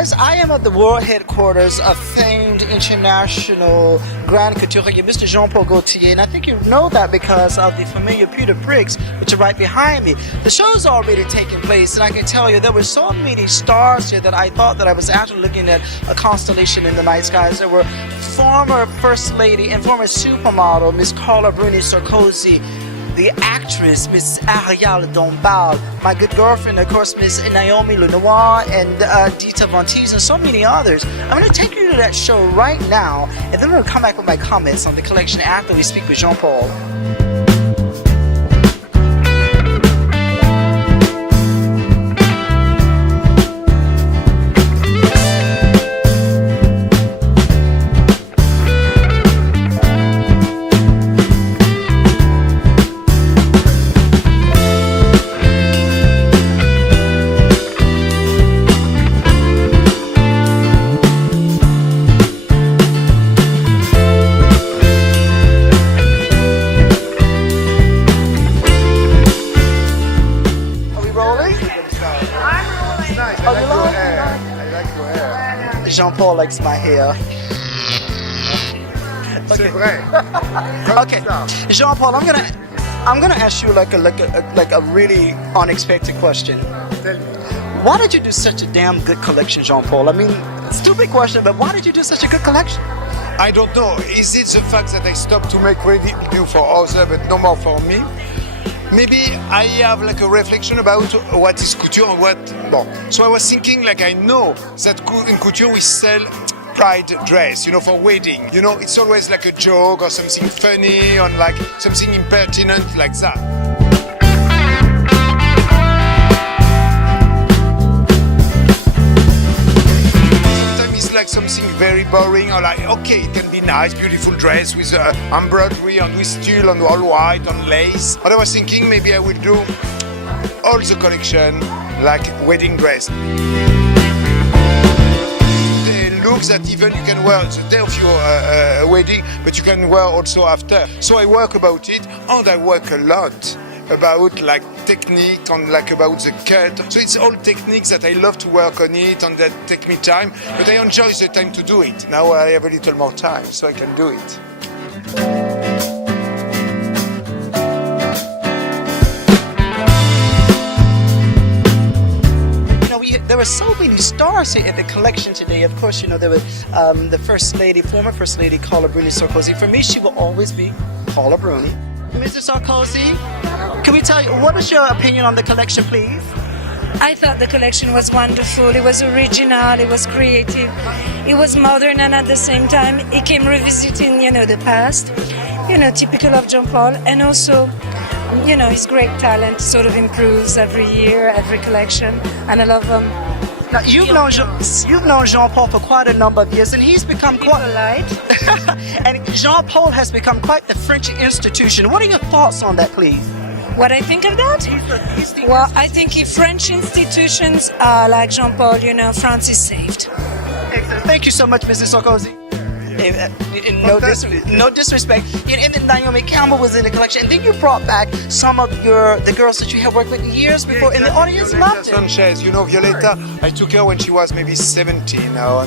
guys, I am at the world headquarters of famed international grand couturier, Mr. Jean-Paul Gaultier, and I think you know that because of the familiar pewter bricks, which are right behind me. The show's already taken place, and I can tell you there were so many stars here that I thought that I was actually looking at a constellation in the night skies. There were former First Lady and former supermodel, Miss Carla Bruni-Sarkozy, the actress, Miss Ariel Dombal, my good girlfriend, of course, Miss Naomi Lenoir, and Dita Von Teese, and so many others. I'm going to take you to that show right now, and then I'm going to come back with my comments on the collection after we speak with Jean-Paul. Jean-Paul likes my hair. Okay. Okay, Jean-Paul, I'm gonna ask you like a really unexpected question. Tell me. Why did you do such a damn good collection, Jean-Paul? I mean, stupid question, but why did you do such a good collection? I don't know. Is it the fact that I stopped to make review for others, but no more for me? Maybe I have like a reflection about what is couture and what. Bon. So I was thinking, like, I know that in couture we sell pride dress, you know, for wedding. You know, it's always like a joke or something funny or like something impertinent like that. Like something very boring, or like, okay, it can be nice, beautiful dress with embroidery and with tulle and all white and lace. But I was thinking maybe I will do all the collection like wedding dress. The looks that even you can wear the day of your wedding, but you can wear also after. So I work about it, and I work a lot about like technique and like about the cut. So it's all techniques that I love to work on it and that take me time, but I enjoy the time to do it. Now I have a little more time, so I can do it. There were so many stars here at the collection today. Of course, you know, there was the First Lady, former First Lady, Carla Bruni-Sarkozy. For me, she will always be Carla Bruni. Mr. Sarkozy, can we tell you, what is your opinion on the collection, please? I thought the collection was wonderful. It was original, it was creative, it was modern, and at the same time, it came revisiting, you know, the past, you know, typical of Jean-Paul, and also, you know, his great talent sort of improves every year, every collection, and I love them. Now, you've known Jean-Paul for quite a number of years, and he's become quite and Jean-Paul has become quite the French institution. What are your thoughts on that, please? What I think of that? Well, I think if French institutions are like Jean-Paul, you know, France is saved. Excellent. Thank you so much, Mrs. Sarkozy. No disrespect. And then Naomi Campbell was in the collection, and then you brought back some of the girls that you had worked with years before, and the audience loved it. Sanchez, you know, Violeta, I took her when she was maybe 17 or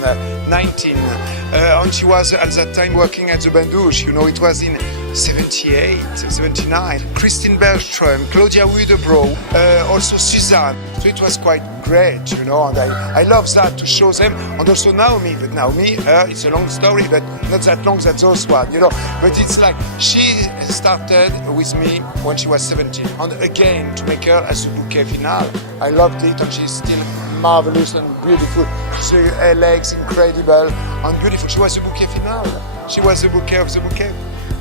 19, and she was at that time working at the Bandouche, you know, it was in 78, 79. Christine Bergström, Claudia Widebro, also Suzanne. So it was quite great, you know, and I love that to show them. And also Naomi, but Naomi, it's a long story, but not that long as those one, you know. But it's like she started with me when she was 17, and again to make her as a bouquet final. I loved it, and she's still marvelous and beautiful. Her legs incredible and beautiful. She was a bouquet final. She was the bouquet of the bouquet.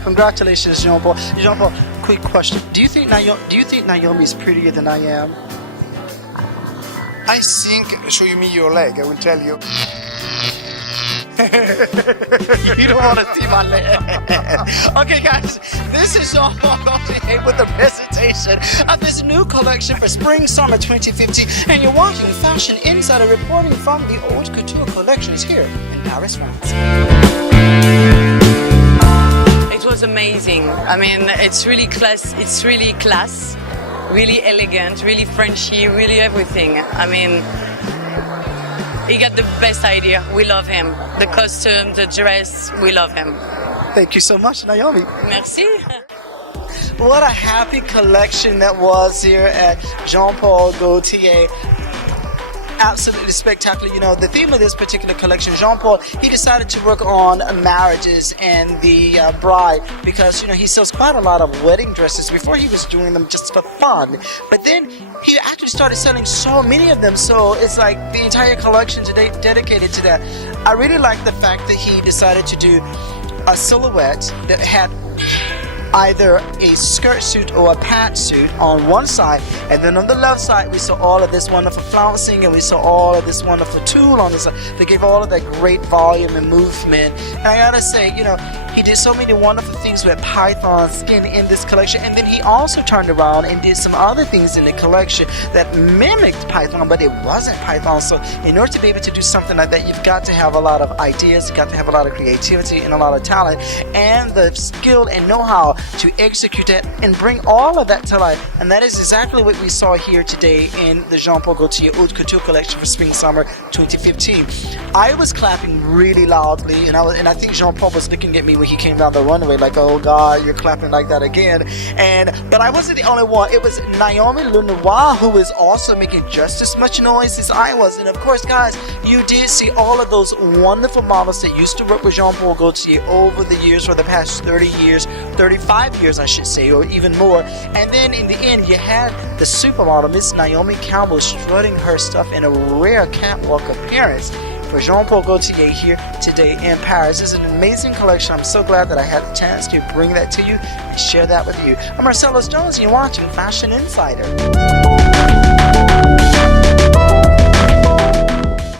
Congratulations, Jean-Paul. Jean-Paul, quick question: Do you think Naomi is prettier than I am? I think, show me your leg, I will tell you. You don't want to see my leg. Okay, guys, this is Jean-Paul Gaultier with the presentation of this new collection for Spring/Summer 2015, and you're watching Fashion Insider reporting from the Haute Couture collections here in Paris, France. It was amazing. I mean, it's really class. It's really class. Really elegant, really Frenchy, really everything. I mean, he got the best idea. We love him. The costume, the dress, we love him. Thank you so much, Naomi. Merci. What a happy collection that was here at Jean-Paul Gaultier. Absolutely spectacular. You know, the theme of this particular collection, Jean-Paul, he decided to work on marriages and the bride because, you know, he sells quite a lot of wedding dresses. Before he was doing them just for fun. But then he actually started selling so many of them, so it's like the entire collection today dedicated to that. I really like the fact that he decided to do a silhouette that had either a skirt suit or a pantsuit on one side, and then on the left side we saw all of this wonderful flouncing, and we saw all of this wonderful tulle on the side. They gave all of that great volume and movement. And I gotta say, you know, he did so many wonderful things with python skin in this collection, and then he also turned around and did some other things in the collection that mimicked python, but it wasn't python. So in order to be able to do something like that, you've got to have a lot of ideas, you've got to have a lot of creativity and a lot of talent, and the skill and know-how to execute that and bring all of that to life. And that is exactly what we saw here today in the Jean-Paul Gaultier Haute Couture collection for Spring/Summer 2015. I was clapping really loudly, and I think Jean-Paul was looking at me when he came down the runway like, oh God, you're clapping like that again. But I wasn't the only one. It was Naomi Lenoir who was also making just as much noise as I was. And of course, guys, you did see all of those wonderful models that used to work with Jean-Paul Gaultier over the years, for the past 30 years, 35 years I should say, or even more. And then in the end you had the supermodel Miss Naomi Campbell strutting her stuff in a rare catwalk appearance for Jean-Paul Gaultier here today in Paris. It's an amazing collection. I'm so glad that I had the chance to bring that to you and share that with you. I'm Marcellous Jones and you're watching Fashion Insider.